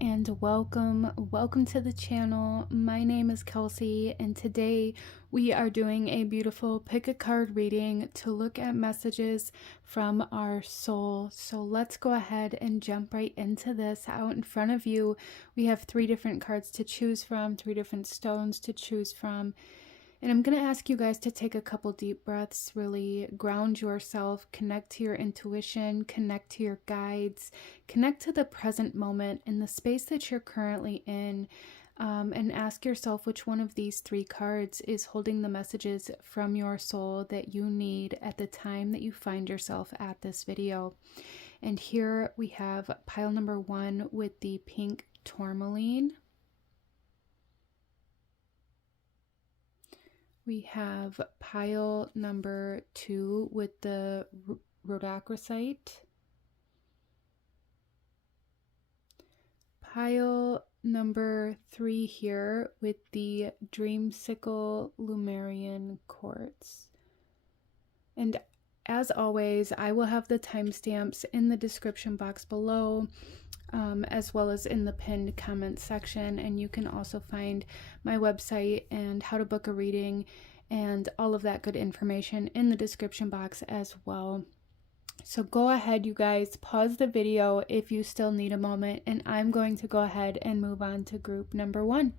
angels, and welcome to the channel. My name is Kelsey, and today we are doing a beautiful pick a card reading to look at messages from our soul. So let's go ahead and jump right into this. Out in front of you we have 3 different cards to choose from, 3 different stones to choose from. And I'm going to ask you guys to take a couple deep breaths, really ground yourself, connect to your intuition, connect to your guides, connect to the present moment in the space that you're currently in, and ask yourself which one of these 3 cards is holding the messages from your soul that you need at the time that you find yourself at this video. And here we have pile number 1 with the pink tourmaline. We have pile number 2 with the rhodochrosite. Pile number 3 here with the dreamsicle Lemurian quartz. And as always, I will have the timestamps in the description box below, as well as in the pinned comment section, and you can also find my website and how to book a reading and all of that good information in the description box as well. So go ahead, you guys, pause the video if you still need a moment, and I'm going to go ahead and move on to group number 1.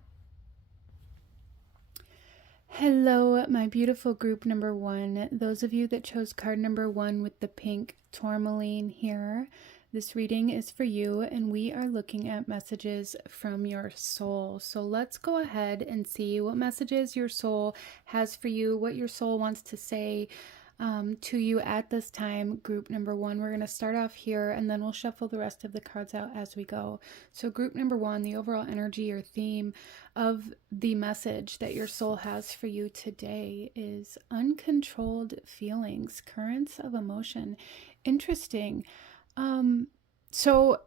Hello, my beautiful group number 1. Those of you that chose card number 1 with the pink tourmaline here, this reading is for you, and we are looking at messages from your soul. So let's go ahead and see what messages your soul has for you, what your soul wants to say to you at this time. Group number 1, we're going to start off here, and then we'll shuffle the rest of the cards out as we go. So group number 1, the overall energy or theme of the message that your soul has for you today is uncontrolled feelings, currents of emotion. Interesting. So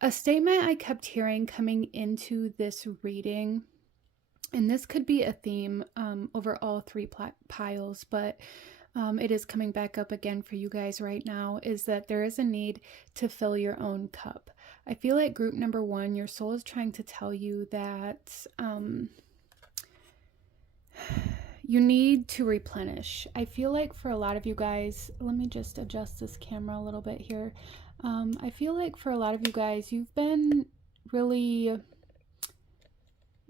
a statement I kept hearing coming into this reading, and this could be a theme over all 3 piles, but it is coming back up again for you guys right now, is that there is a need to fill your own cup. I feel like group number 1, your soul is trying to tell you that you need to replenish. I feel like for a lot of you guys, let me just adjust this camera a little bit here. I feel like for a lot of you guys, you've been really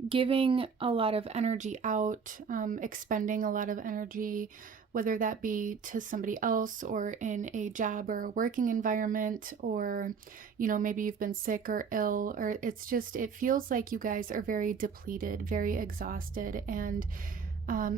giving a lot of energy out, expending a lot of energy, whether that be to somebody else or in a job or a working environment, or, you know, maybe you've been sick or ill, or it's just, it feels like you guys are very depleted, very exhausted, and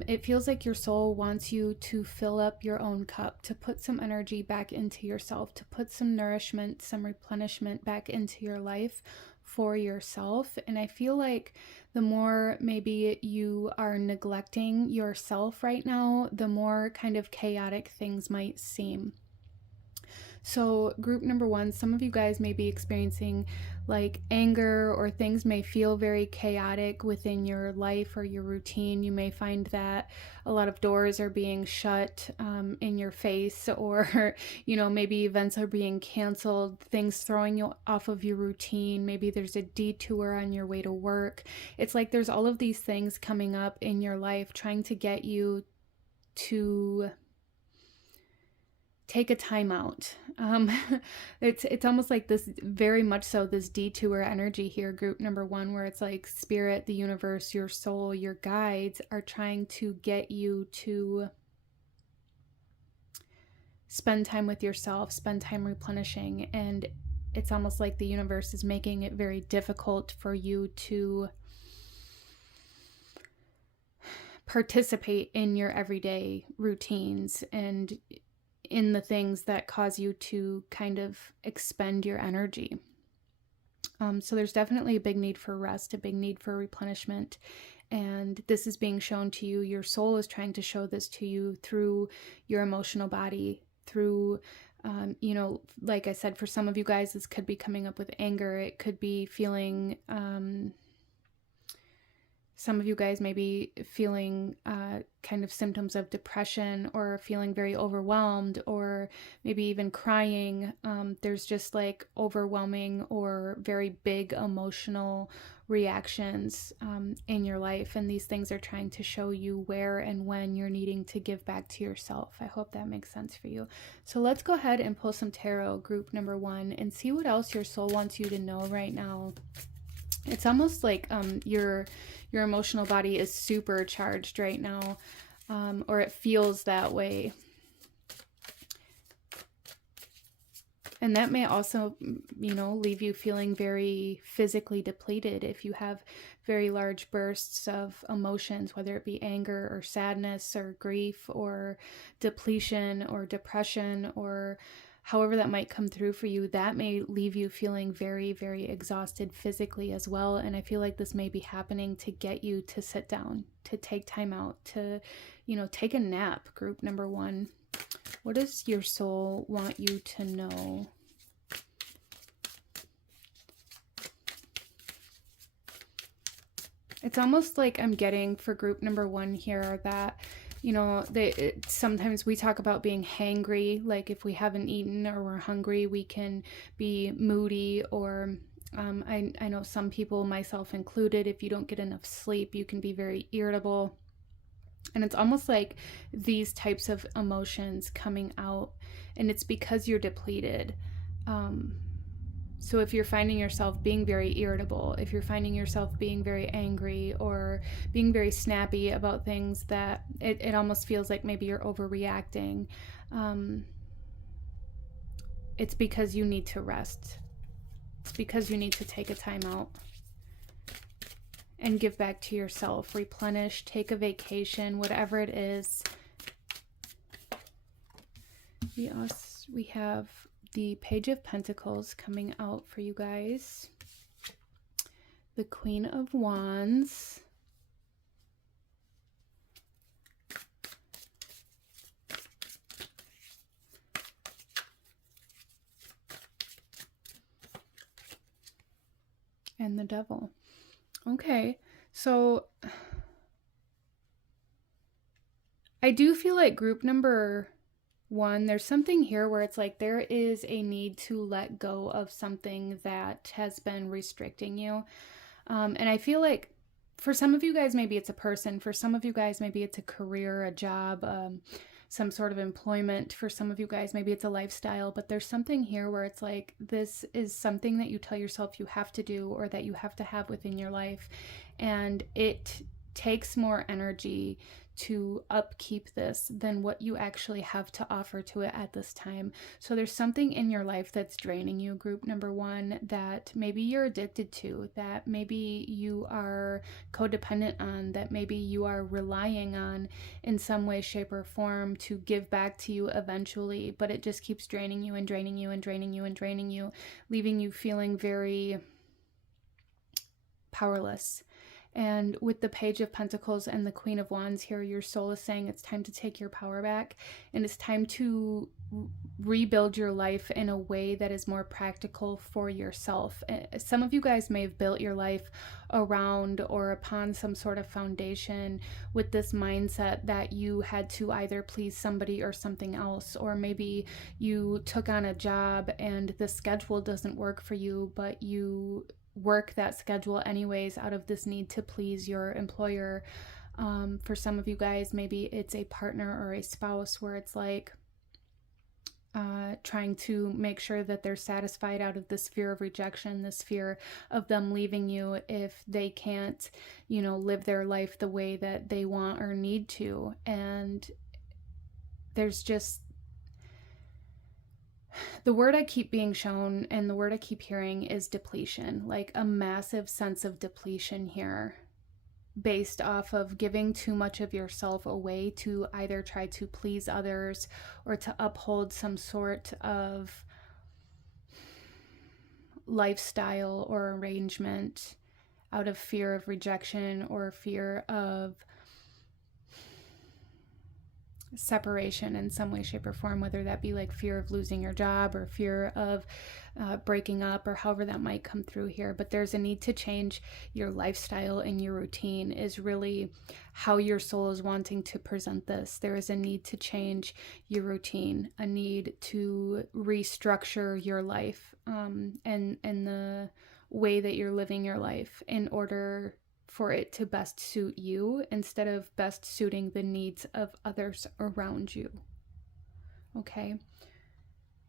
it feels like your soul wants you to fill up your own cup, to put some energy back into yourself, to put some nourishment, some replenishment back into your life for yourself. And I feel like the more maybe you are neglecting yourself right now, the more kind of chaotic things might seem. So group number 1, some of you guys may be experiencing like anger, or things may feel very chaotic within your life or your routine. You may find that a lot of doors are being shut in your face, or, you know, maybe events are being canceled, things throwing you off of your routine. Maybe there's a detour on your way to work. It's like there's all of these things coming up in your life trying to get you to take a time out. It's almost like this, very much so, this detour energy here, group number 1, where it's like spirit, the universe, your soul, your guides are trying to get you to spend time with yourself, spend time replenishing. And it's almost like the universe is making it very difficult for you to participate in your everyday routines and in the things that cause you to kind of expend your energy. So there's definitely a big need for rest, a big need for replenishment. And this is being shown to you. Your soul is trying to show this to you through your emotional body, through, you know, like I said, for some of you guys, this could be coming up with anger. It could be feeling Some of you guys may be feeling kind of symptoms of depression, or feeling very overwhelmed, or maybe even crying. There's just like overwhelming or very big emotional reactions in your life. And these things are trying to show you where and when you're needing to give back to yourself. I hope that makes sense for you. So let's go ahead and pull some tarot, group number 1, and see what else your soul wants you to know right now. It's almost like your emotional body is supercharged right now, or it feels that way. And that may also, leave you feeling very physically depleted if you have very large bursts of emotions, whether it be anger or sadness or grief or depletion or depression, or however that might come through for you. That may leave you feeling very, very exhausted physically as well. And I feel like this may be happening to get you to sit down, to take time out, to, take a nap, group number 1. What does your soul want you to know? It's almost like I'm getting for group number 1 here that, sometimes we talk about being hangry, like if we haven't eaten or we're hungry, we can be moody, or I know some people, myself included, if you don't get enough sleep, you can be very irritable. And it's almost like these types of emotions coming out, and it's because you're depleted. So if you're finding yourself being very irritable, if you're finding yourself being very angry or being very snappy about things, that it almost feels like maybe you're overreacting, it's because you need to rest. It's because you need to take a time out and give back to yourself, replenish, take a vacation, whatever it is. We have the Page of Pentacles coming out for you guys. The Queen of Wands. And the Devil. Okay, so I do feel like group number 1, there's something here where it's like there is a need to let go of something that has been restricting you. And I feel like for some of you guys, maybe it's a person. For some of you guys, maybe it's a career, a job, some sort of employment. For some of you guys, maybe it's a lifestyle. But there's something here where it's like this is something that you tell yourself you have to do, or that you have to have within your life. And it takes more energy to upkeep this than what you actually have to offer to it at this time. So there's something in your life that's draining you, group number 1, that maybe you're addicted to, that maybe you are codependent on, that maybe you are relying on in some way, shape, or form to give back to you eventually, but it just keeps draining you and draining you and draining you and draining you, leaving you feeling very powerless. And with the Page of Pentacles and the Queen of Wands here, your soul is saying it's time to take your power back, and it's time to rebuild your life in a way that is more practical for yourself. Some of you guys may have built your life around or upon some sort of foundation with this mindset that you had to either please somebody or something else, or maybe you took on a job and the schedule doesn't work for you, but you work that schedule anyways out of this need to please your employer. For some of you guys, maybe it's a partner or a spouse where it's like trying to make sure that they're satisfied out of this fear of rejection, this fear of them leaving you if they can't, live their life the way that they want or need to. And there's just the word I keep being shown and the word I keep hearing is depletion, like a massive sense of depletion here, based off of giving too much of yourself away to either try to please others or to uphold some sort of lifestyle or arrangement out of fear of rejection or fear of separation in some way, shape, or form, whether that be like fear of losing your job or fear of breaking up, or however that might come through here. But there's a need to change your lifestyle and your routine is really how your soul is wanting to present this. There is a need to change your routine, a need to restructure your life, and the way that you're living your life in order for it to best suit you instead of best suiting the needs of others around you. Okay,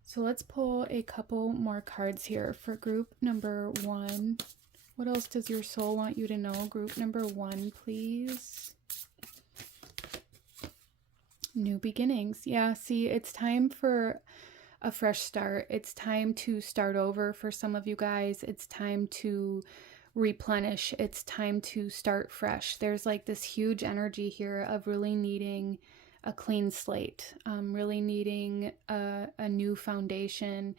so let's pull a couple more cards here for group number 1. What else does your soul want you to know? Group number 1, please. New beginnings. Yeah, see, it's time for a fresh start. It's time to start over for some of you guys. It's time to replenish. It's time to start fresh. There's like this huge energy here of really needing a clean slate, really needing a new foundation,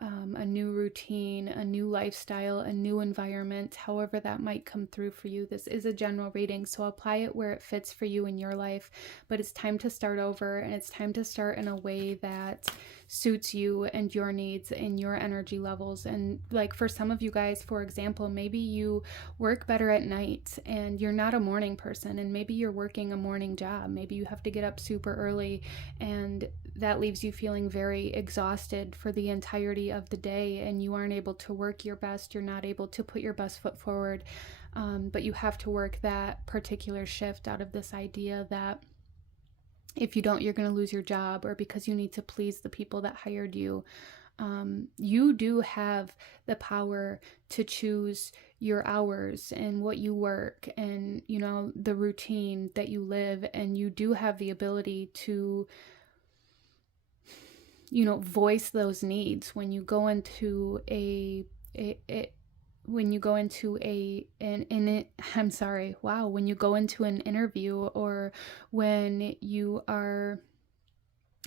a new routine, a new lifestyle, a new environment, however that might come through for you. This is a general reading, so apply it where it fits for you in your life, but it's time to start over, and it's time to start in a way that suits you and your needs and your energy levels. And like for some of you guys, for example, maybe you work better at night and you're not a morning person, and maybe you're working a morning job. Maybe you have to get up super early, and that leaves you feeling very exhausted for the entirety of the day, and you aren't able to work your best. You're not able to put your best foot forward, but you have to work that particular shift out of this idea that if you don't, you're going to lose your job, or because you need to please the people that hired you. You do have the power to choose your hours and what you work and, you know, the routine that you live, and you do have the ability to, you know, voice those needs when you go into when you go into when you go into an interview, or when you are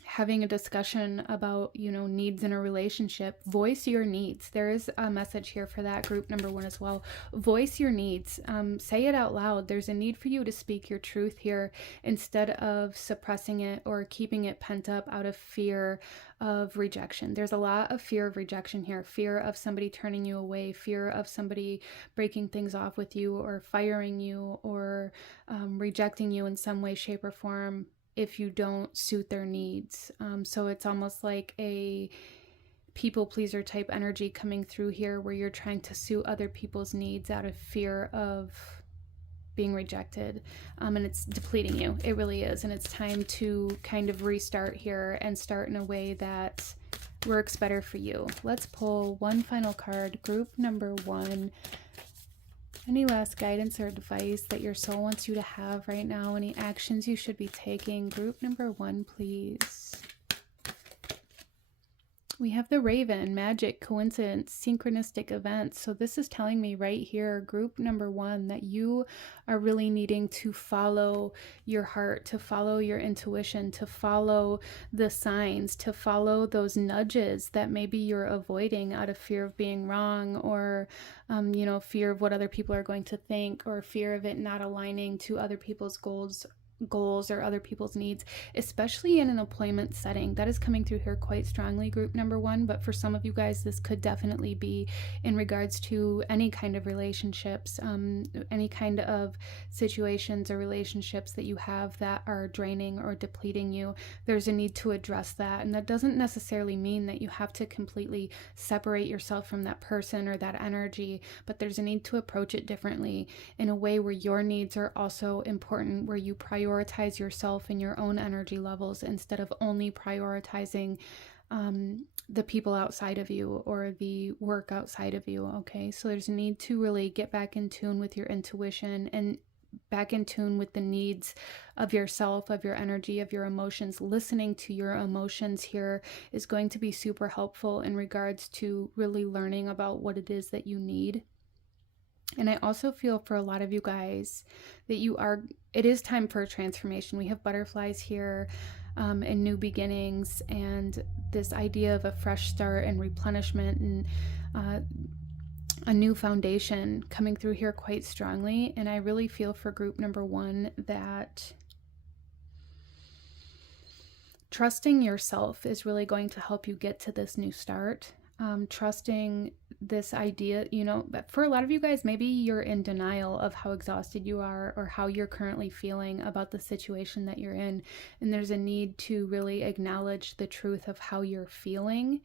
having a discussion about, you know, needs in a relationship. Voice your needs. There is a message here for that group number 1 as well. Voice your needs. Say it out loud. There's a need for you to speak your truth here instead of suppressing it or keeping it pent up out of fear of rejection. There's a lot of fear of rejection here. Fear of somebody turning you away, fear of somebody breaking things off with you or firing you or rejecting you in some way, shape, or form if you don't suit their needs. So it's almost like a people pleaser type energy coming through here, where you're trying to suit other people's needs out of fear of being rejected, and it's depleting you. It really is. And it's time to kind of restart here and start in a way that works better for you. Let's pull one final card, group number 1. Any last guidance or advice that your soul wants you to have right now? Any actions you should be taking? Group number 1, please. We have the Raven, magic, coincidence, synchronistic events. So this is telling me right here, group number 1, that you are really needing to follow your heart, to follow your intuition, to follow the signs, to follow those nudges that maybe you're avoiding out of fear of being wrong, or, you know, fear of what other people are going to think, or fear of it not aligning to other people's goals or other people's needs, especially in an employment setting. That is coming through here quite strongly, group number 1. But for some of you guys, this could definitely be in regards to any kind of relationships, any kind of situations or relationships that you have that are draining or depleting you. There's a need to address that. And that doesn't necessarily mean that you have to completely separate yourself from that person or that energy, but there's a need to approach it differently in a way where your needs are also important, where you prioritize yourself and your own energy levels instead of only prioritizing the people outside of you or the work outside of you. Okay, so there's a need to really get back in tune with your intuition and back in tune with the needs of yourself, of your energy, of your emotions. Listening to your emotions here is going to be super helpful in regards to really learning about what it is that you need. And I also feel for a lot of you guys that it is time for a transformation. We have butterflies here and new beginnings, and this idea of a fresh start and replenishment and a new foundation coming through here quite strongly. And I really feel for group number 1 that trusting yourself is really going to help you get to this new start. Trusting this idea, you know, but for a lot of you guys, maybe you're in denial of how exhausted you are or how you're currently feeling about the situation that you're in. And there's a need to really acknowledge the truth of how you're feeling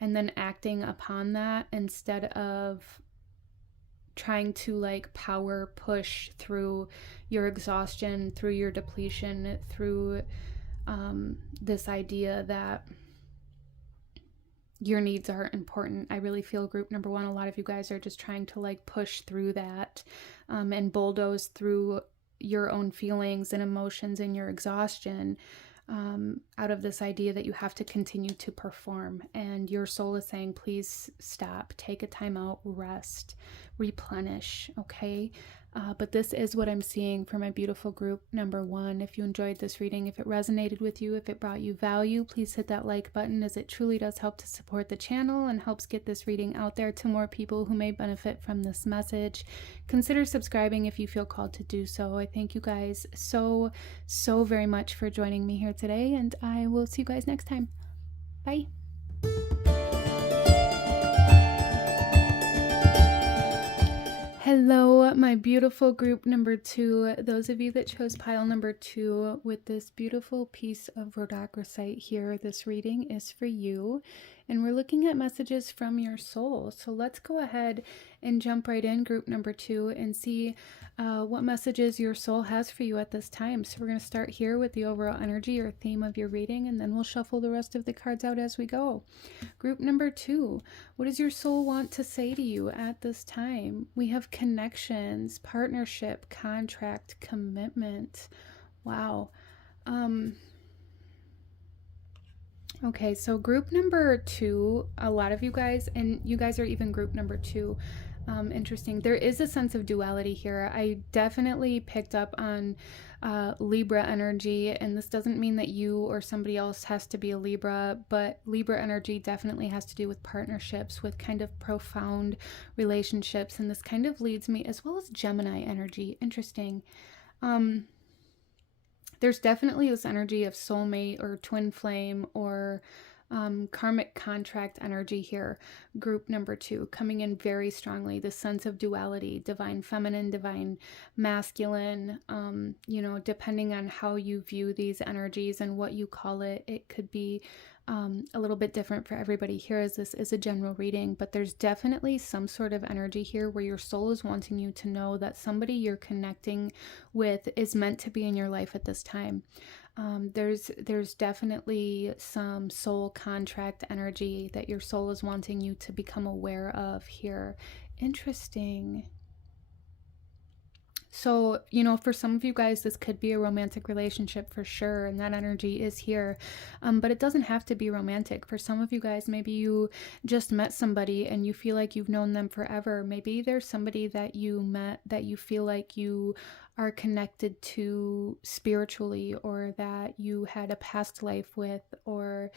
and then acting upon that instead of trying to like power push through your exhaustion, through your depletion, through this idea that your needs are important. I really feel group number one, a lot of you guys are just trying to like push through that and bulldoze through your own feelings and emotions and your exhaustion out of this idea that you have to continue to perform. And your soul is saying, please stop, take a time out, rest, replenish, okay? But this is what I'm seeing for my beautiful group number one. If you enjoyed this reading, if it resonated with you, if it brought you value, please hit that like button, as it truly does help to support the channel and helps get this reading out there to more people who may benefit from this message. Consider subscribing if you feel called to do so. I thank you guys so very much for joining me here today, and I will see you guys next time. Bye. Hello, my beautiful group number two. Those of you that chose pile number two with this beautiful piece of rhodochrosite here, this reading is for you. And we're looking at messages from your soul. So let's go ahead and jump right in, group number two, and see what messages your soul has for you at this time. So we're going to start here with the overall energy or theme of your reading, and then we'll shuffle the rest of the cards out as we go. Group number two, what does your soul want to say to you at this time? We have connections, partnership, contract, commitment. Wow. Okay, so group number two, a lot of you guys, and you guys are even group number two. Interesting. There is a sense of duality here. I definitely picked up on Libra energy, and this doesn't mean that you or somebody else has to be a Libra, but Libra energy definitely has to do with partnerships, with kind of profound relationships, and this kind of leads me, as well as Gemini energy. Interesting. There's definitely this energy of soulmate or twin flame or karmic contract energy here. Group number two, coming in very strongly. The sense of duality, divine feminine, divine masculine, you know, depending on how you view these energies and what you call it, it could be a little bit different for everybody here, as this is a general reading, but there's definitely some sort of energy here where your soul is wanting you to know that somebody you're connecting with is meant to be in your life at this time. There's definitely some soul contract energy that your soul is wanting you to become aware of here. Interesting. So, you know, for some of you guys, this could be a romantic relationship for sure, and that energy is here. But it doesn't have to be romantic. For some of you guys, maybe you just met somebody and you feel like you've known them forever. Maybe there's somebody that you met that you feel like you are connected to spiritually, or that you had a past life with, or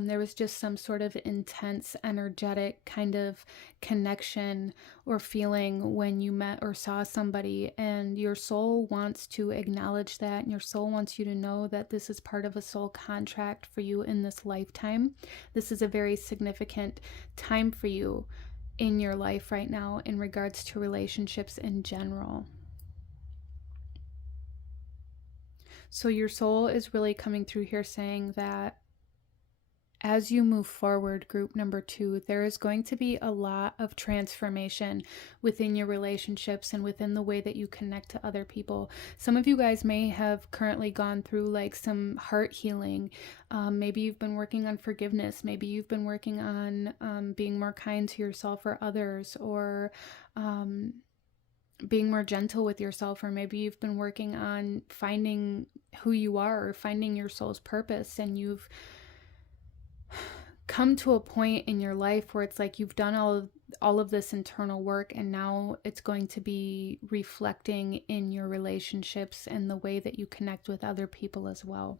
there was just some sort of intense, energetic kind of connection or feeling when you met or saw somebody, and your soul wants to acknowledge that, and your soul wants you to know that this is part of a soul contract for you in this lifetime. This is a very significant time for you in your life right now in regards to relationships in general. So your soul is really coming through here saying that as you move forward, group number two, there is going to be a lot of transformation within your relationships and within the way that you connect to other people. Some of you guys may have currently gone through like some heart healing. Maybe you've been working on forgiveness. Maybe you've been working on being more kind to yourself or others, or being more gentle with yourself, or maybe you've been working on finding who you are or finding your soul's purpose, and you've come to a point in your life where it's like you've done all of this internal work, and now it's going to be reflecting in your relationships and the way that you connect with other people as well.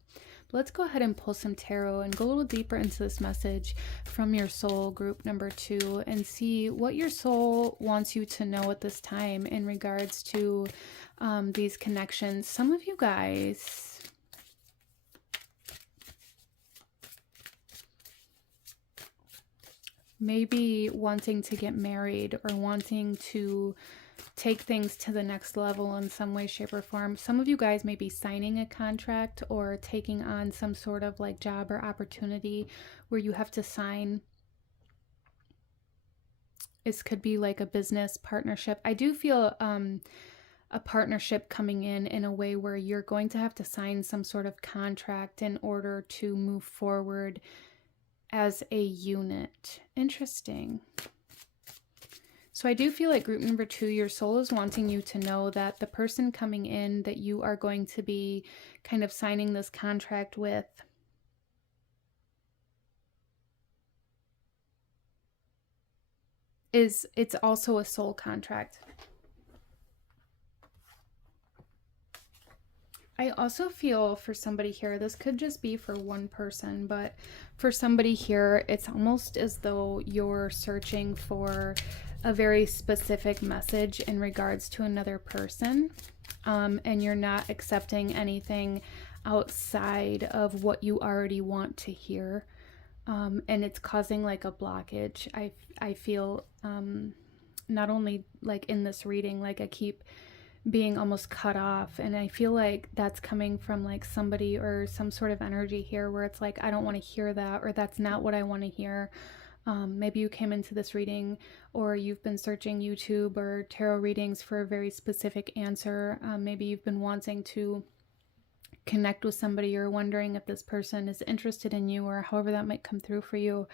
Let's go ahead and pull some tarot and go a little deeper into this message from your soul, group number two, and see what your soul wants you to know at this time in regards to these connections. Some of you guys, maybe wanting to get married or wanting to take things to the next level in some way, shape, or form. Some of you guys may be signing a contract or taking on some sort of like job or opportunity where you have to sign. This could be like a business partnership. I do feel a partnership coming in a way where you're going to have to sign some sort of contract in order to move forward as a unit. Interesting. So I do feel like group number 2, your soul is wanting you to know that the person coming in that you are going to be kind of signing this contract with it's also a soul contract. I also feel for somebody here, this could just be for one person, but for somebody here, it's almost as though you're searching for a very specific message in regards to another person, and you're not accepting anything outside of what you already want to hear, and it's causing like a blockage. I feel not only like in this reading, like I keep being almost cut off, and I feel like that's coming from like somebody or some sort of energy here where it's like I don't want to hear that, or that's not what I want to hear. Maybe you came into this reading or you've been searching YouTube or tarot readings for a very specific answer. Maybe you've been wanting to connect with somebody or wondering if this person is interested in you or however that might come through for you.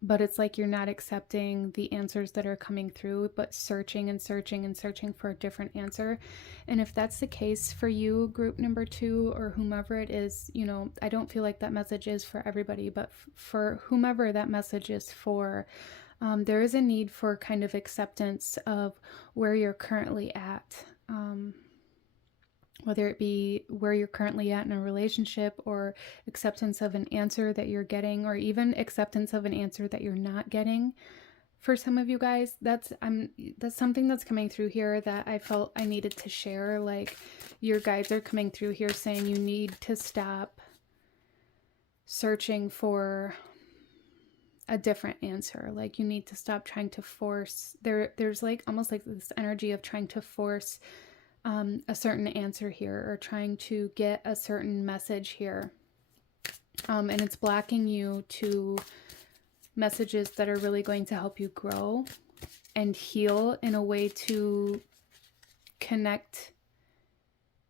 But it's like you're not accepting the answers that are coming through, but searching and searching and searching for a different answer. And if that's the case for you, group number 2, or whomever it is, you know, I don't feel like that message is for everybody, but for whomever that message is for, there is a need for kind of acceptance of where you're currently at. Whether it be where you're currently at in a relationship, or acceptance of an answer that you're getting, or even acceptance of an answer that you're not getting. For some of you guys, that's something that's coming through here that I felt I needed to share. Like, your guides are coming through here saying you need to stop searching for a different answer. Like, you need to stop trying to force. There's like almost like this energy of trying to force a certain answer here, or trying to get a certain message here, and it's blocking you to messages that are really going to help you grow and heal in a way to connect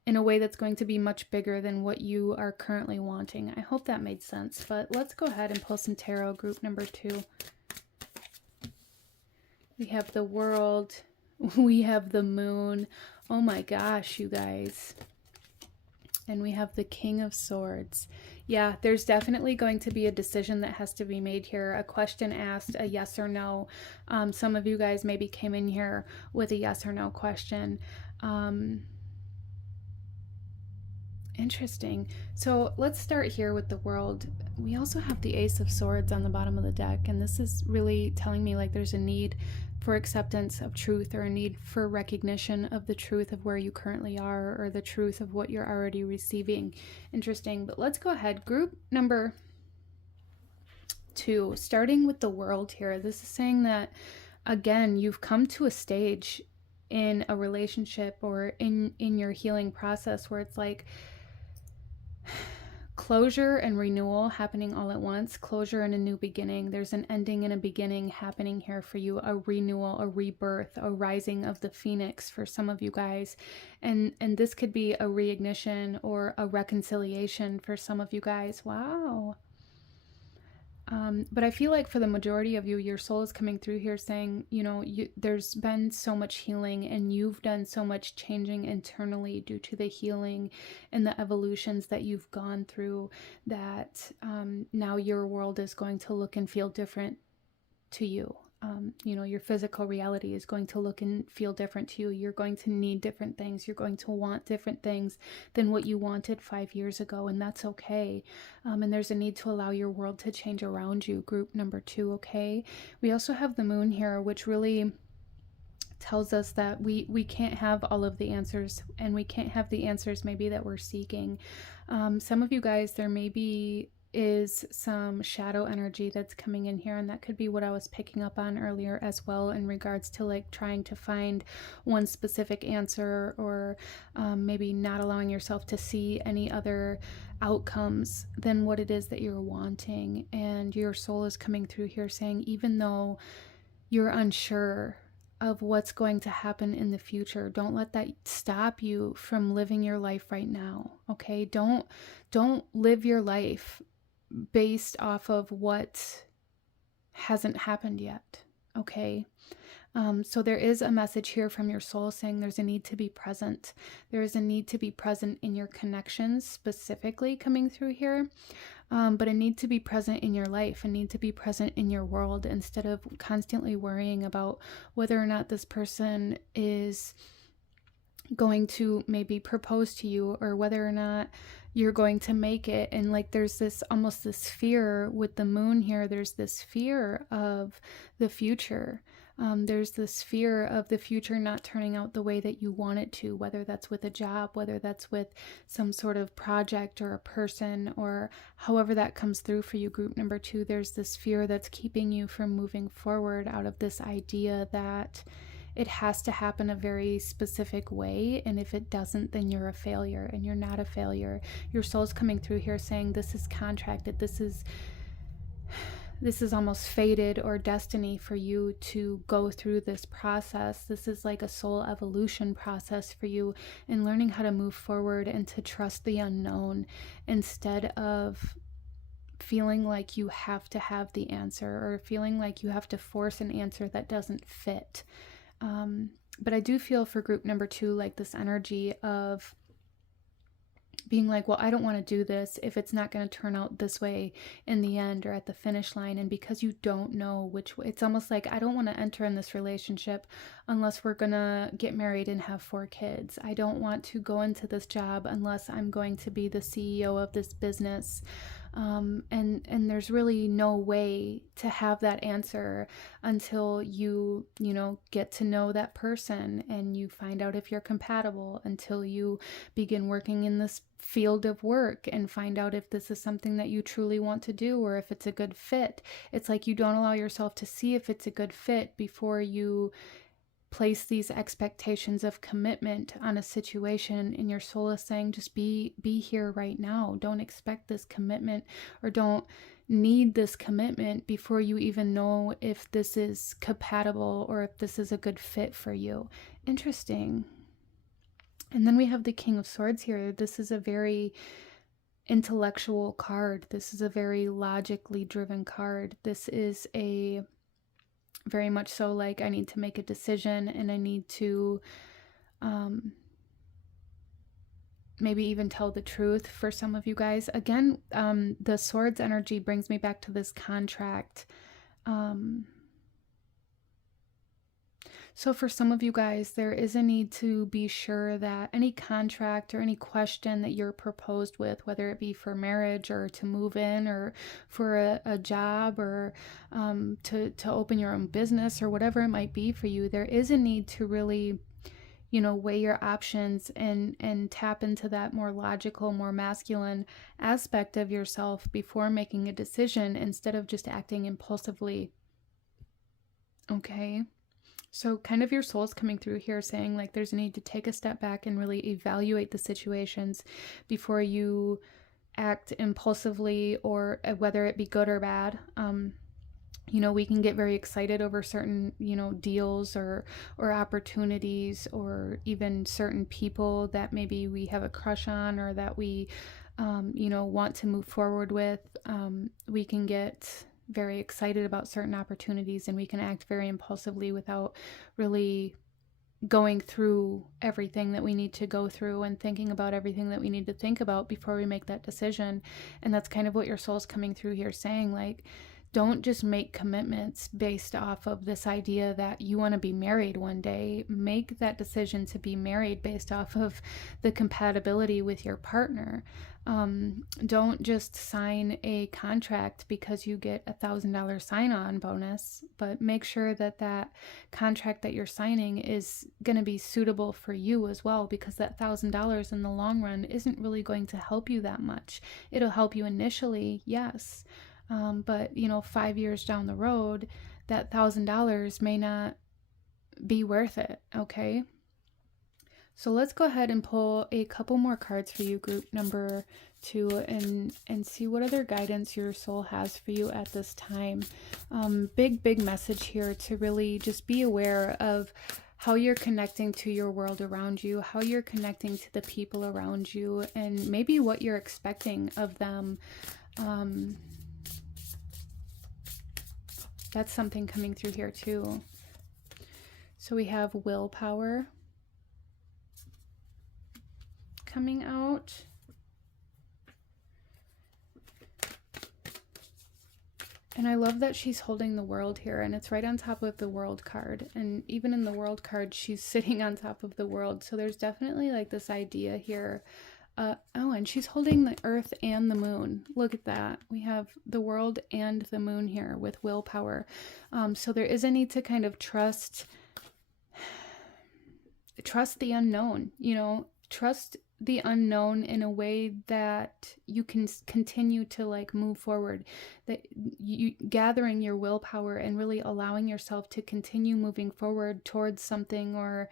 in a way that's going to be much bigger than what you are currently wanting. I hope that made sense, but let's go ahead and pull some tarot, group number 2. We have the World, we have the Moon. Oh my gosh, you guys. And we have the King of Swords. Yeah, there's definitely going to be a decision that has to be made here. A question asked, a yes or no. Some of you guys maybe came in here with a yes or no question. Interesting. So let's start here with the World. We also have the Ace of Swords on the bottom of the deck, and this is really telling me like there's a need for acceptance of truth, or a need for recognition of the truth of where you currently are, or the truth of what you're already receiving. Interesting. But let's go ahead. Group number 2, starting with the World here. This is saying that, again, you've come to a stage in a relationship or in your healing process where it's like closure and renewal happening all at once. Closure and a new beginning. There's an ending and a beginning happening here for you. A renewal, a rebirth, a rising of the phoenix for some of you guys. And this could be a reignition or a reconciliation for some of you guys. Wow. But I feel like for the majority of you, your soul is coming through here saying, you know, there's been so much healing, and you've done so much changing internally due to the healing and the evolutions that you've gone through, that now your world is going to look and feel different to you. You know, your physical reality is going to look and feel different to you. You're going to need different things. You're going to want different things than what you wanted 5 years ago, and that's okay. And there's a need to allow your world to change around you, group number 2, okay? We also have the Moon here, which really tells us that we can't have all of the answers, and we can't have the answers maybe that we're seeking. Some of you guys, there may be is some shadow energy that's coming in here, and that could be what I was picking up on earlier as well, in regards to like trying to find one specific answer, or maybe not allowing yourself to see any other outcomes than what it is that you're wanting. And your soul is coming through here saying, even though you're unsure of what's going to happen in the future, don't let that stop you from living your life right now. Okay, don't live your life based off of what hasn't happened yet. Okay. So there is a message here from your soul saying there's a need to be present. There is a need to be present in your connections, specifically coming through here. But a need to be present in your life, a need to be present in your world, instead of constantly worrying about whether or not this person is going to maybe propose to you, or whether or not you're going to make it. And like there's this almost this fear with the moon here, there's this fear of the future. There's this fear of the future not turning out the way that you want it to, whether that's with a job, whether that's with some sort of project or a person, or however that comes through for you, group number 2. There's this fear that's keeping you from moving forward out of this idea that it has to happen a very specific way, and if it doesn't, then you're a failure. And you're not a failure. Your soul's coming through here saying this is contracted, this is almost fated or destiny for you to go through this process. This is like a soul evolution process for you, in learning how to move forward and to trust the unknown, instead of feeling like you have to have the answer, or feeling like you have to force an answer that doesn't fit. But I do feel for group number 2, like this energy of being like, well, I don't want to do this if it's not going to turn out this way in the end or at the finish line. And because you don't know which way, it's almost like, I don't want to enter in this relationship unless we're going to get married and have 4 kids. I don't want to go into this job unless I'm going to be the CEO of this business. And there's really no way to have that answer until you get to know that person and you find out if you're compatible, until you begin working in this field of work and find out if this is something that you truly want to do, or if it's a good fit. It's like you don't allow yourself to see if it's a good fit before you place these expectations of commitment on a situation. And your soul is saying, just be here right now. Don't expect this commitment, or don't need this commitment before you even know if this is compatible or if this is a good fit for you. Interesting. And then we have the King of Swords here. This is a very intellectual card. This is a very logically driven card. This is a very much so like, I need to make a decision, and I need to maybe even tell the truth for some of you guys. Again, the Swords energy brings me back to this contract. So for some of you guys, there is a need to be sure that any contract or any question that you're proposed with, whether it be for marriage or to move in, or for a job, or to open your own business, or whatever it might be for you, there is a need to really, weigh your options and tap into that more logical, more masculine aspect of yourself before making a decision, instead of just acting impulsively. Okay. So kind of your soul's coming through here saying like there's a need to take a step back and really evaluate the situations before you act impulsively, or whether it be good or bad. We can get very excited over certain, deals or opportunities, or even certain people that maybe we have a crush on, or that we, want to move forward with. We can get very excited about certain opportunities, and we can act very impulsively without really going through everything that we need to go through and thinking about everything that we need to think about before we make that decision. And that's kind of what your soul's coming through here saying, like, Don't just make commitments based off of this idea that you want to be married one day. Make that decision to be married based off of the compatibility with your partner. Don't just sign a contract because you get $1,000 sign-on bonus, but make sure that that contract that you're signing is going to be suitable for you as well, because that $1,000 in the long run isn't really going to help you that much. It'll help you initially, yes. But 5 years down the road, that $1,000 may not be worth it. Okay. So let's go ahead and pull a couple more cards for you, group number 2, and see what other guidance your soul has for you at this time. Big message here to really just be aware of how you're connecting to your world around you, how you're connecting to the people around you, and maybe what you're expecting of them. That's something coming through here too. So we have willpower coming out. And I love that she's holding the world here, and it's right on top of the world card. And even in the world card, she's sitting on top of the world. So there's definitely like this idea here. Oh, and she's holding the earth and the moon. Look at that. We have the world and the moon here with willpower. So there is a need to kind of trust the unknown, trust the unknown in a way that you can continue to like move forward, that you gathering your willpower and really allowing yourself to continue moving forward towards something, or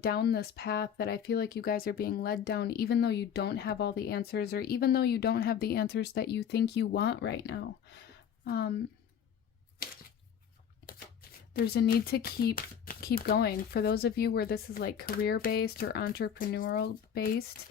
down this path that I feel like you guys are being led down, even though you don't have all the answers, or even though you don't have the answers that you think you want right now. There's a need to keep going. For those of you where this is like career-based or entrepreneurial-based,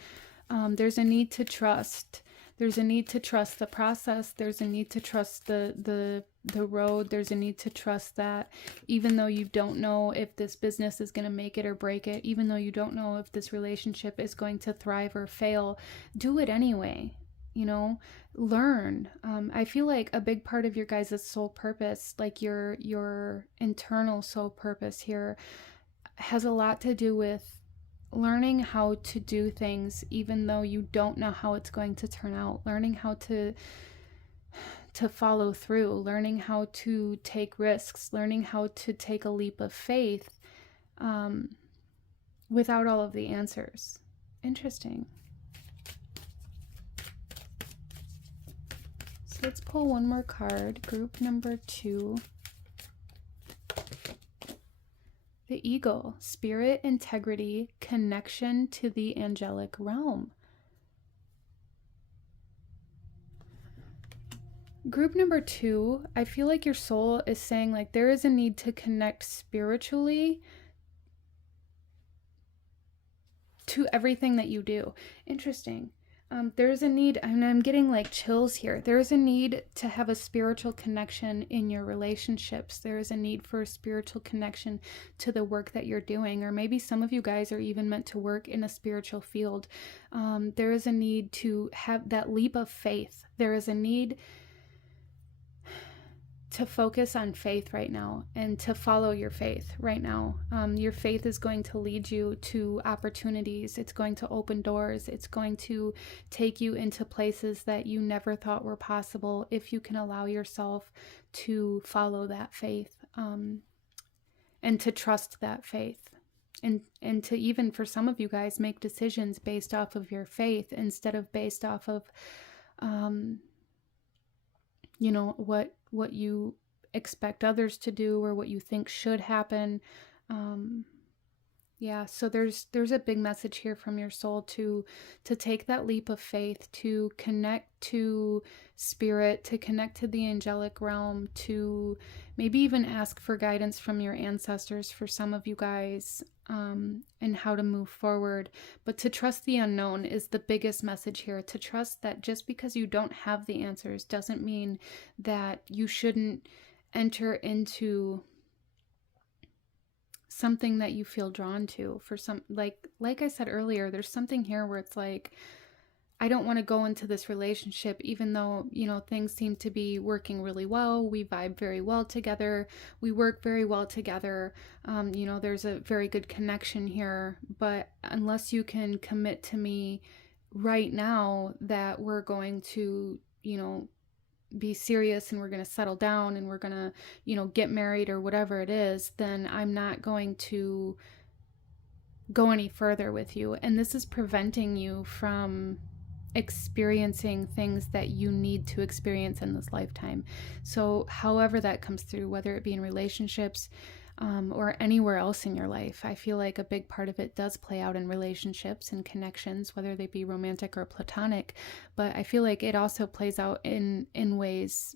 there's a need to trust. There's a need to trust the process. There's a need to trust the road. There's a need to trust that even though you don't know if this business is going to make it or break it, even though you don't know if this relationship is going to thrive or fail, do it anyway. Learn. I feel like a big part of your guys' soul purpose, like your internal soul purpose here, has a lot to do with learning how to do things even though you don't know how it's going to turn out, learning how to follow through, learning how to take risks, learning how to take a leap of faith without all of the answers. Interesting. So let's pull one more card, group number 2. The Eagle, spirit, integrity, connection to the angelic realm. Group number 2, I feel like your soul is saying like there is a need to connect spiritually to everything that you do. Interesting. There's a need, and I'm getting like chills here. There's a need to have a spiritual connection in your relationships. There is a need for a spiritual connection to the work that you're doing, or maybe some of you guys are even meant to work in a spiritual field. There is a need to have that leap of faith. There is a need to focus on faith right now and to follow your faith right now. Your faith is going to lead you to opportunities. It's going to open doors. It's going to take you into places that you never thought were possible if you can allow yourself to follow that faith, and to trust that faith. And to even, for some of you guys, make decisions based off of your faith instead of based off of what you expect others to do or what you think should happen. So there's a big message here from your soul to take that leap of faith, to connect to spirit, to connect to the angelic realm, to maybe even ask for guidance from your ancestors for some of you guys, and how to move forward. But to trust the unknown is the biggest message here. To trust that just because you don't have the answers doesn't mean that you shouldn't enter into something that you feel drawn to. For some, like I said earlier, there's something here where it's like, I don't want to go into this relationship, even though, you know, things seem to be working really well. We vibe very well together. We work very well together. You know, there's a very good connection here. But unless you can commit to me right now that we're going to, you know, be serious and we're going to settle down and we're going to, you know, get married or whatever it is, then I'm not going to go any further with you. And this is preventing you from experiencing things that you need to experience in this lifetime. So however that comes through, whether it be in relationships or anywhere else in your life, I feel like a big part of it does play out in relationships and connections, whether they be romantic or platonic. But I feel like it also plays out in ways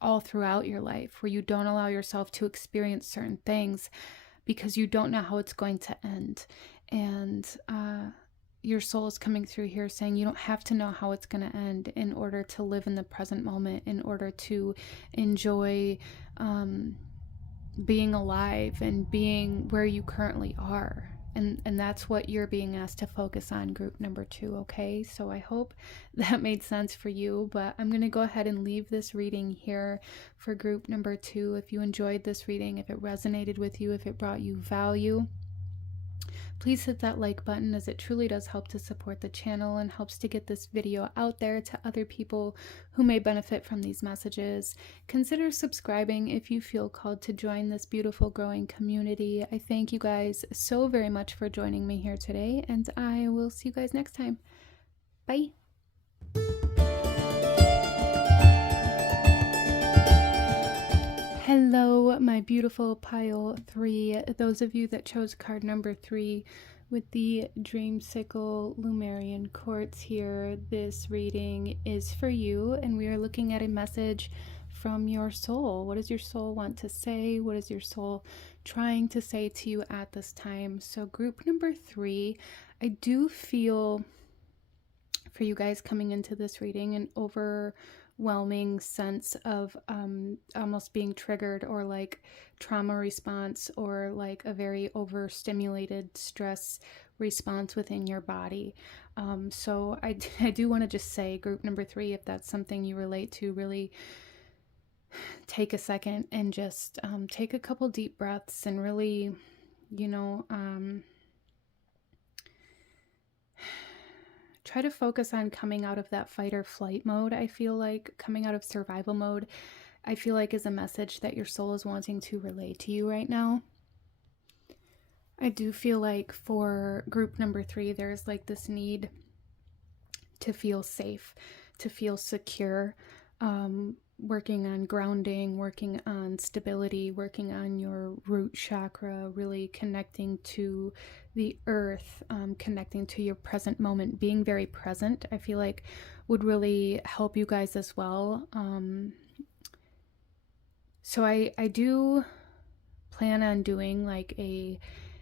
all throughout your life where you don't allow yourself to experience certain things because you don't know how it's going to end. And your soul is coming through here saying you don't have to know how it's going to end in order to live in the present moment, in order to enjoy being alive and being where you currently are. And that's what you're being asked to focus on, group number 2, okay? So I hope that made sense for you, but I'm going to go ahead and leave this reading here for group number 2. If you enjoyed this reading, if it resonated with you, if it brought you value, please hit that like button, as it truly does help to support the channel and helps to get this video out there to other people who may benefit from these messages. Consider subscribing if you feel called to join this beautiful growing community. I thank you guys so very much for joining me here today, and I will see you guys next time. Bye. Hello, my beautiful pile 3. Those of you that chose card number 3 with the Dreamsicle Lumerian Quartz here, this reading is for you, and we are looking at a message from your soul. What does your soul want to say? What is your soul trying to say to you at this time? So group number 3, I do feel for you guys coming into this reading an overwhelming sense of almost being triggered, or like trauma response, or like a very overstimulated stress response within your body. So I do want to just say, group number 3, if that's something you relate to, really take a second and just take a couple deep breaths and really, you know, try to focus on coming out of that fight or flight mode. I feel like coming out of survival mode, I feel like, is a message that your soul is wanting to relay to you right now. I do feel like for group number 3, there's like this need to feel safe, to feel secure, working on grounding, working on stability, working on your root chakra, really connecting to the earth, connecting to your present moment, being very present, I feel like would really help you guys as well. So I do plan on doing like a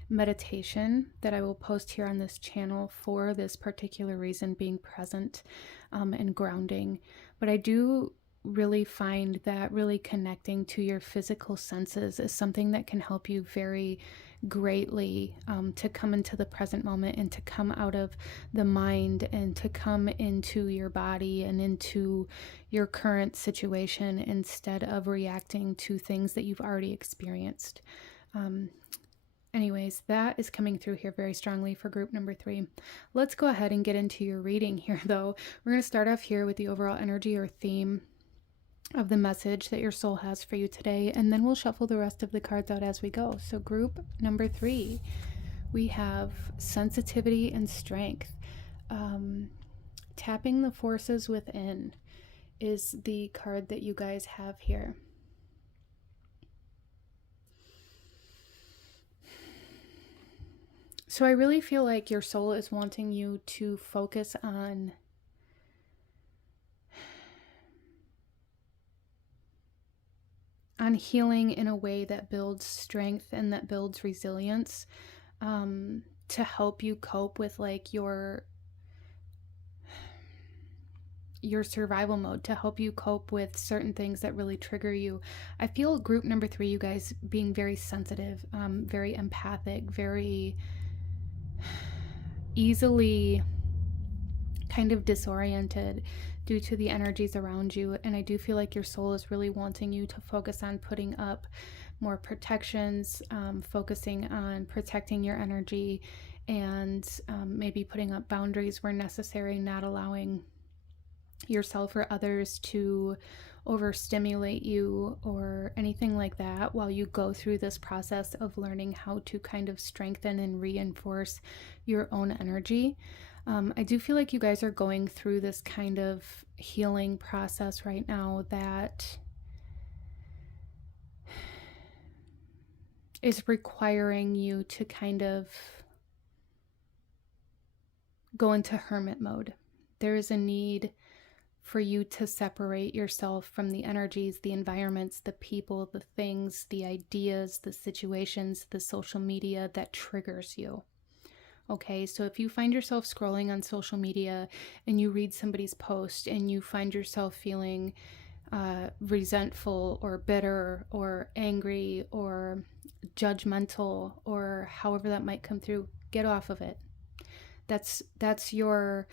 meditation that I will post here on this channel for this particular reason, being present and grounding. But I do really find that really connecting to your physical senses is something that can help you very greatly to come into the present moment and to come out of the mind and to come into your body and into your current situation instead of reacting to things that you've already experienced. Anyways, that is coming through here very strongly for group number 3. Let's go ahead and get into your reading here, though. We're going to start off here with the overall energy or theme of the message that your soul has for you today, and then we'll shuffle the rest of the cards out as we go. So group number 3, we have sensitivity and strength. Tapping the forces within is the card that you guys have here. So I really feel like your soul is wanting you to focus on healing in a way that builds strength and that builds resilience, to help you cope with like your survival mode, to help you cope with certain things that really trigger you. I feel group number 3, you guys being very sensitive, very empathic, very easily kind of disoriented due to the energies around you. And I do feel like your soul is really wanting you to focus on putting up more protections, focusing on protecting your energy, and maybe putting up boundaries where necessary, not allowing yourself or others to overstimulate you or anything like that while you go through this process of learning how to kind of strengthen and reinforce your own energy. I do feel like you guys are going through this kind of healing process right now that is requiring you to kind of go into hermit mode. There is a need for you to separate yourself from the energies, the environments, the people, the things, the ideas, the situations, the social media that triggers you. Okay, so if you find yourself scrolling on social media and you read somebody's post and you find yourself feeling resentful or bitter or angry or judgmental or however that might come through, get off of it. That's your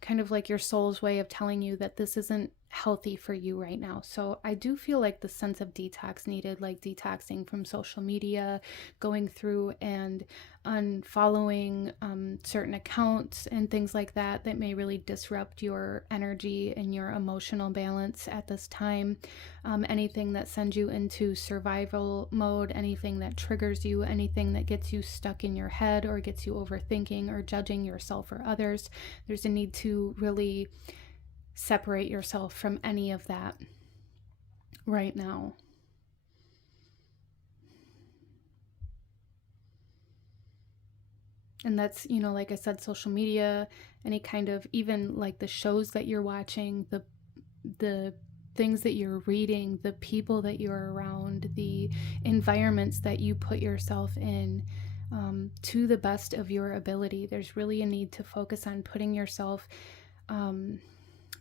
kind of like your soul's way of telling you that this isn't healthy for you right now. So I do feel like the sense of detox needed, like detoxing from social media, going through and unfollowing certain accounts and things like that may really disrupt your energy and your emotional balance at this time. Anything that sends you into survival mode, anything that triggers you, anything that gets you stuck in your head or gets you overthinking or judging yourself or others, there's a need to really separate yourself from any of that right now. And that's, you know, like I said, social media, any kind of, even like the shows that you're watching, the things that you're reading, the people that you're around, the environments that you put yourself in, to the best of your ability. There's really a need to focus on putting yourself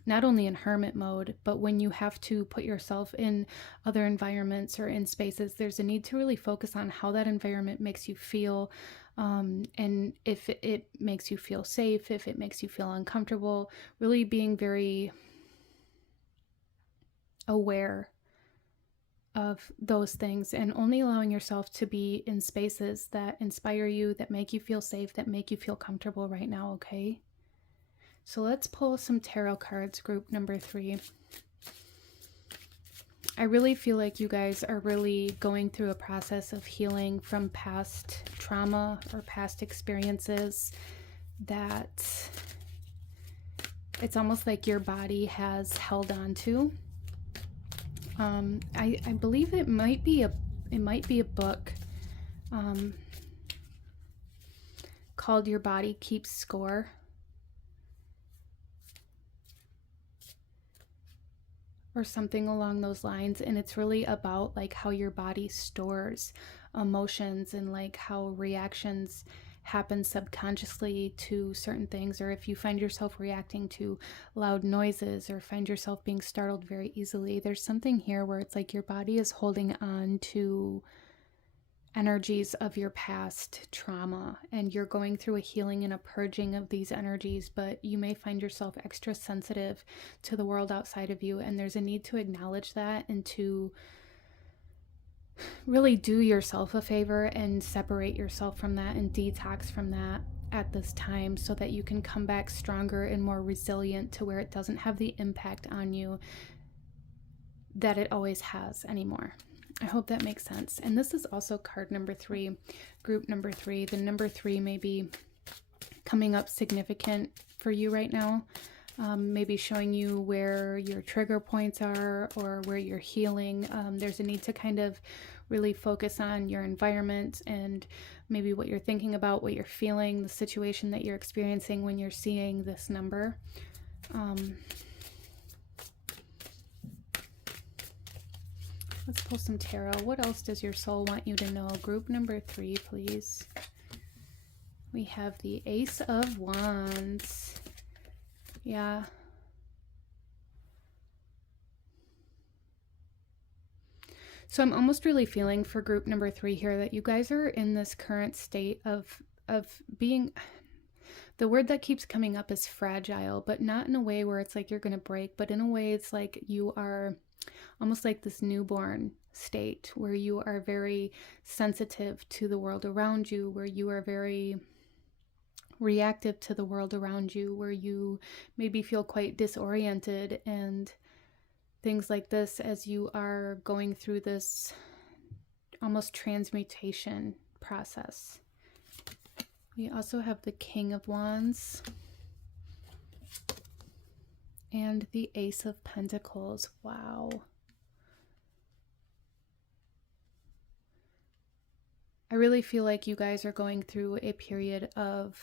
not only in hermit mode, but when you have to put yourself in other environments or in spaces, there's a need to really focus on how that environment makes you feel. And if it makes you feel safe, if it makes you feel uncomfortable, really being very aware of those things and only allowing yourself to be in spaces that inspire you, that make you feel safe, that make you feel comfortable right now, okay? So let's pull some tarot cards, group number 3. I really feel like you guys are really going through a process of healing from past trauma or past experiences that it's almost like your body has held on to. I believe it might be a book called Your Body Keeps Score. Or something along those lines, and it's really about like how your body stores emotions and like how reactions happen subconsciously to certain things, or if you find yourself reacting to loud noises or find yourself being startled very easily, there's something here where it's like your body is holding on to energies of your past trauma, and you're going through a healing and a purging of these energies, but you may find yourself extra sensitive to the world outside of you, and there's a need to acknowledge that and to really do yourself a favor and separate yourself from that and detox from that at this time so that you can come back stronger and more resilient to where it doesn't have the impact on you that it always has anymore. I hope that makes sense. And this is also card number 3, group number 3. The number 3 may be coming up significant for you right now. Maybe showing you where your trigger points are or where you're healing. There's a need to kind of really focus on your environment and maybe what you're thinking about, what you're feeling, the situation that you're experiencing when you're seeing this number. Let's pull some tarot. What else does your soul want you to know? Group number 3, please. We have the Ace of Wands. Yeah. So I'm almost really feeling for group number 3 here that you guys are in this current state of being... The word that keeps coming up is fragile, but not in a way where it's like you're going to break, but in a way it's like you are almost like this newborn state where you are very sensitive to the world around you, where you are very reactive to the world around you, where you maybe feel quite disoriented and things like this as you are going through this almost transmutation process. We also have the King of Wands and the Ace of Pentacles. Wow. I really feel like you guys are going through a period of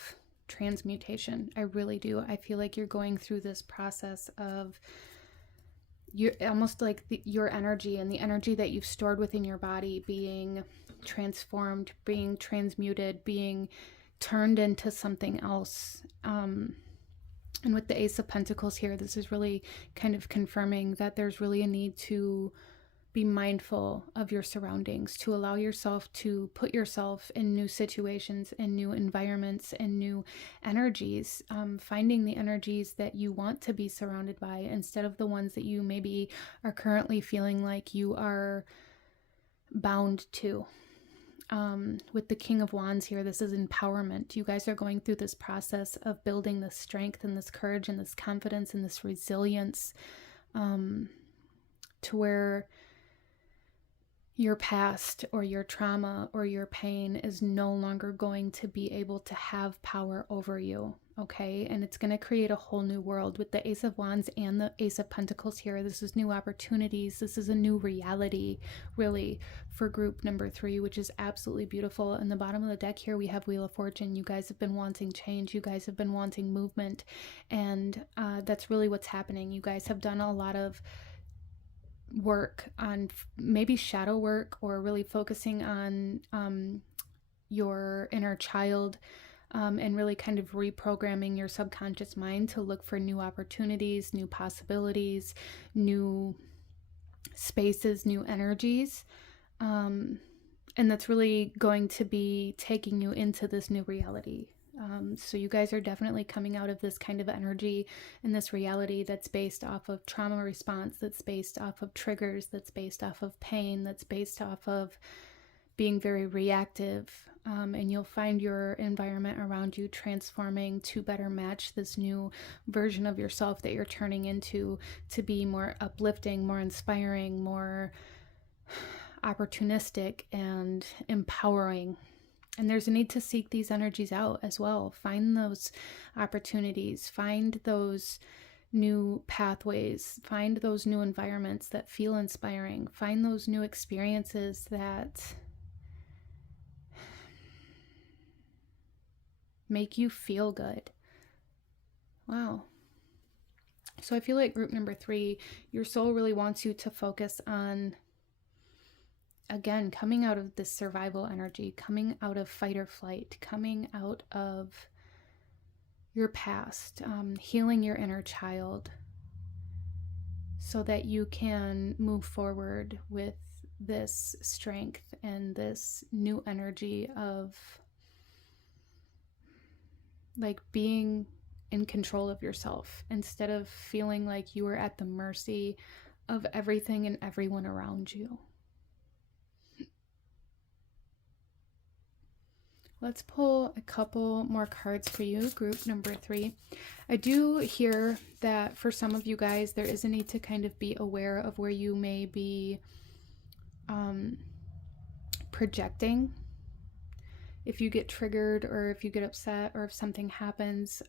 transmutation. I really do. I feel like you're going through this process of you're almost like your energy and the energy that you've stored within your body being transformed, being transmuted, being turned into something else. And with the Ace of Pentacles here, this is really kind of confirming that there's really a need to be mindful of your surroundings, to allow yourself to put yourself in new situations and new environments and new energies, finding the energies that you want to be surrounded by instead of the ones that you maybe are currently feeling like you are bound to. With the King of Wands here, this is empowerment. You guys are going through this process of building this strength and this courage and this confidence and this resilience, to where your past or your trauma or your pain is no longer going to be able to have power over you, okay? And it's going to create a whole new world. With the Ace of Wands and the Ace of Pentacles here, this is new opportunities. This is a new reality, really, for group number 3, which is absolutely beautiful. In the bottom of the deck here, we have Wheel of Fortune. You guys have been wanting change. You guys have been wanting movement. And that's really what's happening. You guys have done a lot of work on maybe shadow work, or really focusing on your inner child, and really kind of reprogramming your subconscious mind to look for new opportunities, new possibilities, new spaces, new energies. And that's really going to be taking you into this new reality. So you guys are definitely coming out of this kind of energy and this reality that's based off of trauma response, that's based off of triggers, that's based off of pain, that's based off of being very reactive. And you'll find your environment around you transforming to better match this new version of yourself that you're turning into, to be more uplifting, more inspiring, more opportunistic and empowering. And there's a need to seek these energies out as well. Find those opportunities, find those new pathways, find those new environments that feel inspiring, find those new experiences that make you feel good. Wow. So I feel like group number 3, your soul really wants you to focus on, again, coming out of this survival energy, coming out of fight or flight, coming out of your past, healing your inner child so that you can move forward with this strength and this new energy of like being in control of yourself instead of feeling like you are at the mercy of everything and everyone around you. Let's pull a couple more cards for you, group number 3. I do hear that for some of you guys, there is a need to kind of be aware of where you may be projecting. If you get triggered, or if you get upset, or if something happens,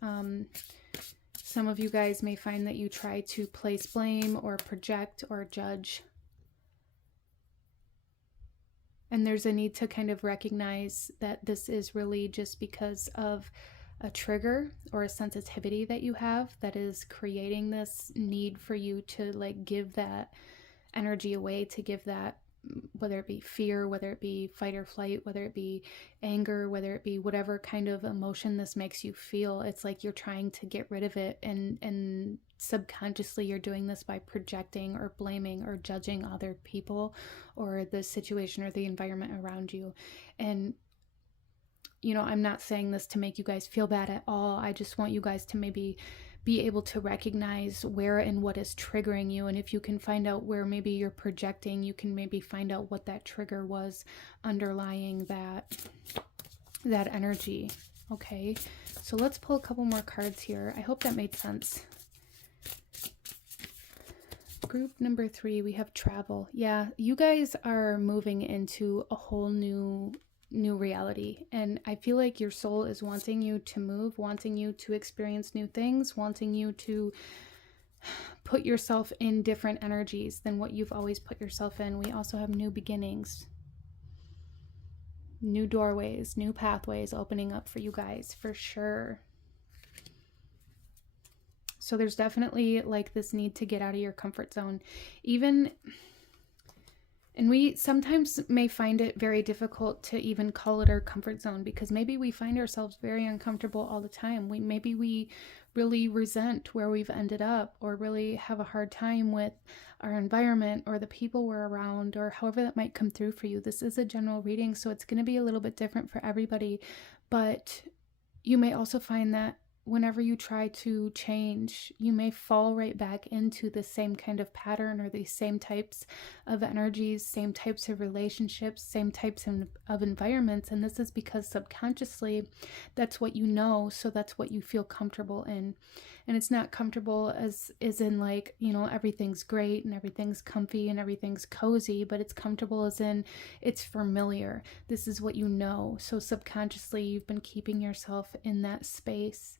some of you guys may find that you try to place blame or project or judge. And there's a need to kind of recognize that this is really just because of a trigger or a sensitivity that you have that is creating this need for you to like give that energy away, to give that, whether it be fear, whether it be fight or flight, whether it be anger, whether it be whatever kind of emotion this makes you feel. It's like you're trying to get rid of it, and subconsciously you're doing this by projecting or blaming or judging other people or the situation or the environment around you. And you know, I'm not saying this to make you guys feel bad at all. I just want you guys to maybe be able to recognize where and what is triggering you. And if you can find out where maybe you're projecting, you can maybe find out what that trigger was underlying that energy. Okay, so let's pull a couple more cards here. I hope that made sense. Group number 3, we have travel. Yeah, you guys are moving into a whole new reality, and I feel like your soul is wanting you to move, wanting you to experience new things, wanting you to put yourself in different energies than what you've always put yourself in. We also have new beginnings, new doorways, new pathways opening up for you guys, for sure. So there's definitely like this need to get out of your comfort zone. And we sometimes may find it very difficult to even call it our comfort zone, because maybe we find ourselves very uncomfortable all the time. Maybe we really resent where we've ended up, or really have a hard time with our environment or the people we're around, or however that might come through for you. This is a general reading, so it's going to be a little bit different for everybody. But you may also find that whenever you try to change, you may fall right back into the same kind of pattern, or these same types of energies, same types of relationships, same types of environments. And this is because subconsciously that's what you know, so that's what you feel comfortable in. And it's not comfortable as in like, you know, everything's great and everything's comfy and everything's cozy, but it's comfortable as in it's familiar. This is what you know. So subconsciously you've been keeping yourself in that space.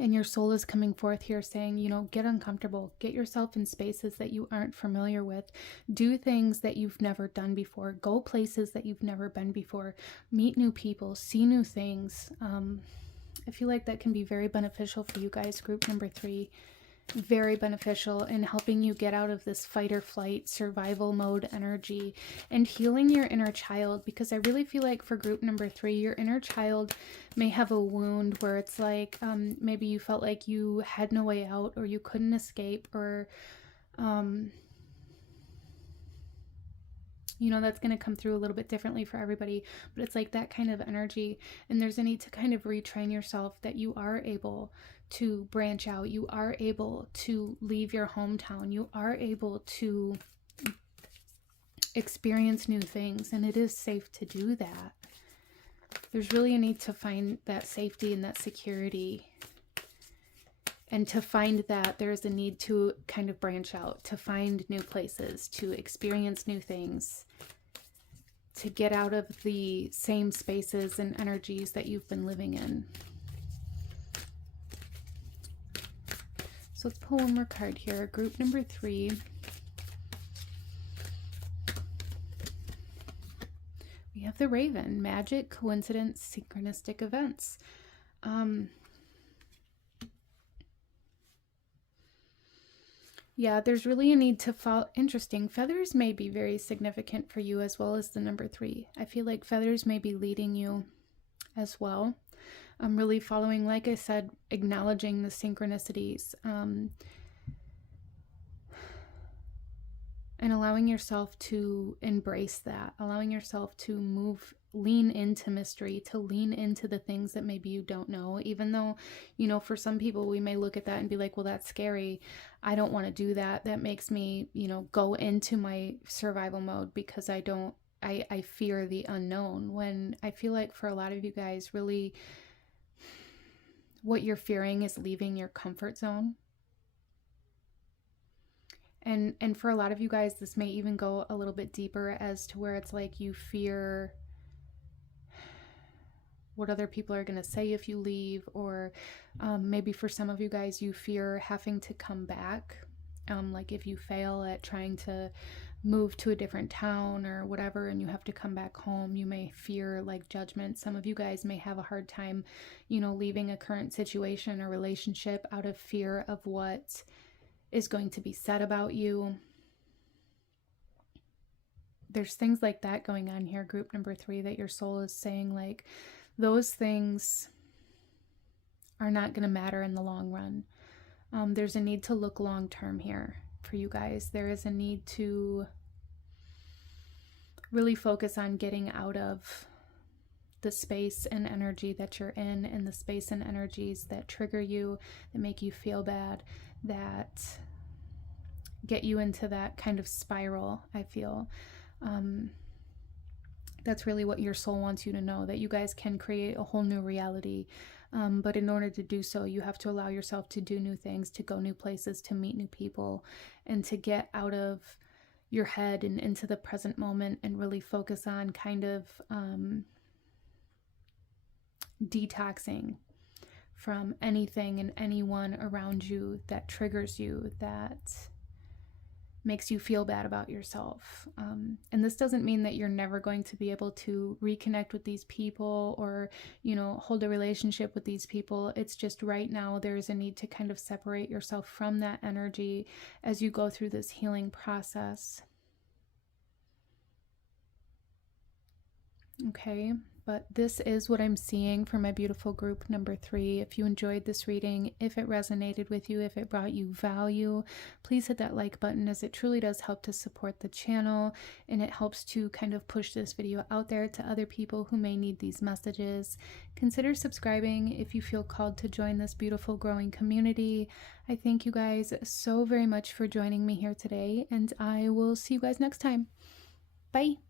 And your soul is coming forth here saying, you know, get uncomfortable, get yourself in spaces that you aren't familiar with, do things that you've never done before, go places that you've never been before, meet new people, see new things. I feel like that can be very beneficial for you guys, group number 3. Very beneficial in helping you get out of this fight or flight survival mode energy and healing your inner child, because I really feel like for group number 3, your inner child may have a wound where it's like maybe you felt like you had no way out, or you couldn't escape, or you know, that's going to come through a little bit differently for everybody, but it's like that kind of energy. And there's a need to kind of retrain yourself that you are able to branch out. You are able to leave your hometown. You are able to experience new things, and it is safe to do that. There's really a need to find that safety and that security, and to find that there's a need to kind of branch out, to find new places, to experience new things, to get out of the same spaces and energies that you've been living in. So let's pull one more card here. Group number 3. We have the Raven. Magic, coincidence, synchronistic events. Yeah, there's really a need to follow. Interesting. Feathers may be very significant for you, as well as the number 3. I feel like feathers may be leading you as well. I'm really following, like I said, acknowledging the synchronicities, and allowing yourself to embrace that, allowing yourself to lean into mystery, to lean into the things that maybe you don't know, even though, you know, for some people we may look at that and be like, well, that's scary. I don't want to do that. That makes me, you know, go into my survival mode because I fear the unknown. When I feel like for a lot of you guys, really what you're fearing is leaving your comfort zone. And for a lot of you guys, this may even go a little bit deeper as to where it's like you fear what other people are going to say if you leave, or maybe for some of you guys, you fear having to come back. Like if you fail at trying to move to a different town or whatever, and you have to come back home, you may fear like judgment. Some of you guys may have a hard time, you know, leaving a current situation or relationship out of fear of what is going to be said about you. There's things like that going on here, group number 3, that your soul is saying like those things are not going to matter in the long run. There's a need to look long term here for you guys. There is a need to really focus on getting out of the space and energy that you're in, and the space and energies that trigger you, that make you feel bad, that get you into that kind of spiral, I feel. That's really what your soul wants you to know, that you guys can create a whole new reality. But in order to do so, you have to allow yourself to do new things, to go new places, to meet new people, and to get out of your head and into the present moment and really focus on kind of detoxing from anything and anyone around you that triggers you, that makes you feel bad about yourself. And this doesn't mean that you're never going to be able to reconnect with these people or, hold a relationship with these people. It's just right now there's a need to kind of separate yourself from that energy as you go through this healing process. Okay, but this is what I'm seeing for my beautiful group number 3. If you enjoyed this reading, if it resonated with you, if it brought you value, please hit that like button, as it truly does help to support the channel, and it helps to kind of push this video out there to other people who may need these messages. Consider subscribing if you feel called to join this beautiful growing community. I thank you guys so very much for joining me here today, and I will see you guys next time. Bye.